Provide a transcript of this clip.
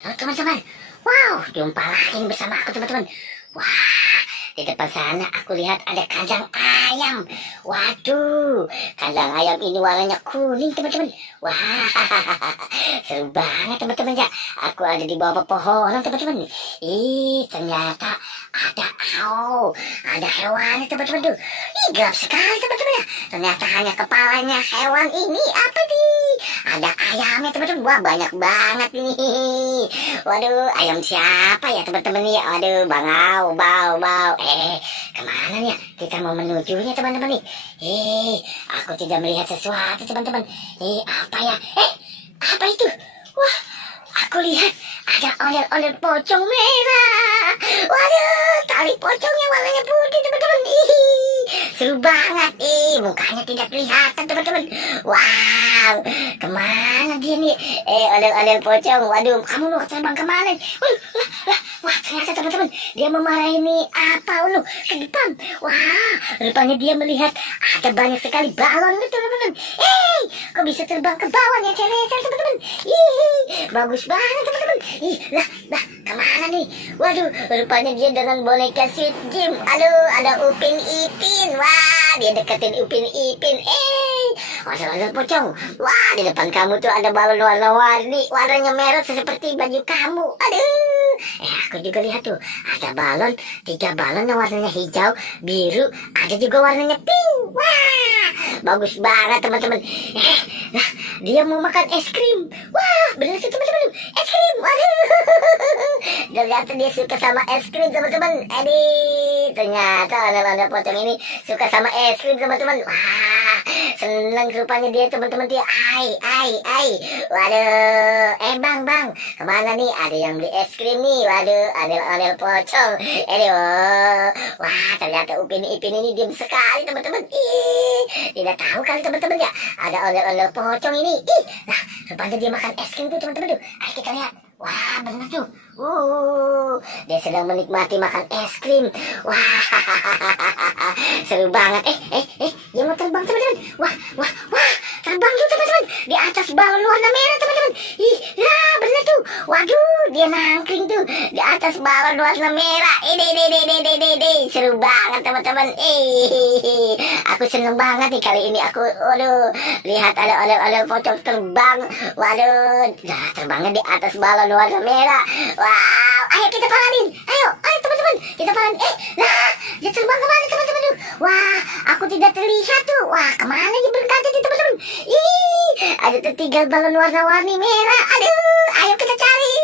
Halo teman-teman, wow, jumpa lagi bersama aku teman-teman. Wah, di depan sana aku lihat ada kandang ayam. Waduh, kandang ayam ini warnanya kuning teman-teman. Wah, seru banget teman-teman ya. Aku ada di bawah pepohonan teman-teman. Ternyata ada hewan teman-teman tuh. Gelap sekali teman-teman ya. Ternyata hanya kepalanya hewan ini apa nih? Ada ayamnya teman-teman. Wah, banyak banget nih. Waduh, ayam siapa ya teman-teman nih? Waduh, bangau, bau. Kemana nih ya? Kita mau menujunya teman-teman nih. Aku tidak melihat sesuatu teman-teman. Apa ya? Apa itu? Wah, aku lihat ada ondel-ondel pocong merah. Waduh, tali pocongnya warnanya putih teman-teman. Seru banget. Mukanya tidak kelihatan teman-teman. Wow, kemana dia nih? Ondel-ondel pocong. Waduh, kamu mau terbang kemana? Wah, ternyata teman-teman dia memarahi nih apa ke depan. Wah, rupanya dia melihat ada banyak sekali balon nih teman-teman. Kok bisa terbang ke bawah ya teman-teman? Bagus banget teman-teman. Lah, kemana nih? Waduh, rupanya dia dengan boneka Sweet Dream. Aduh, ada Upin Ipin. Wah, dia deketin Upin Ipin. Ondel-ondel pocong. Wah, di depan kamu tuh ada balon warna-warni. Warnanya merah seperti baju kamu. Aduh. Aku juga lihat tuh. Ada balon, 3 balon yang warnanya hijau, biru. Ada juga warnanya pink. Wah, bagus banget teman-teman. Nah, dia mau makan es krim. Wah, bener sih teman-teman. Es krim. Waduh. Ternyata dia suka sama es krim teman-teman. Ternyata ondel-ondel pocong ini suka sama es krim teman-teman. Wah, seneng rupanya dia teman-teman. Dia waduh, bang, kemana nih? Ada yang beli es krim nih. Waduh, ondel-ondel pocong. Wah, ternyata Upin Ipin ini diam sekali teman-teman. Tidak tahu kali teman-teman ya, ada ondel-ondel pocong ini. Nah, rupanya dia makan es krim tuh teman-teman tuh. Ayo kita lihat. Wah, bener tuh. Dia sedang menikmati makan es krim. Wah, seru banget. Dia mau terbang teman-teman. Wah, terbang tuh teman-teman. Di atas balon warna merah teman-teman. Bener tuh. Waduh, dia nangkring tuh di atas balon warna merah. Seru banget teman-teman. Aku seneng banget nih kali ini. Lihat ada ondel-ondel pocong terbang. Waduh, terbangnya di atas balon warna merah. Wow, ayo kita paranin. Ayo teman-teman, kita paranin. Dia terbang kemana teman-teman? Wah, aku tidak terlihat tuh. Wah, kemana dia berkaca nih teman-teman? Ada 3 balon warna-warni merah. Aduh, ayo kita cari.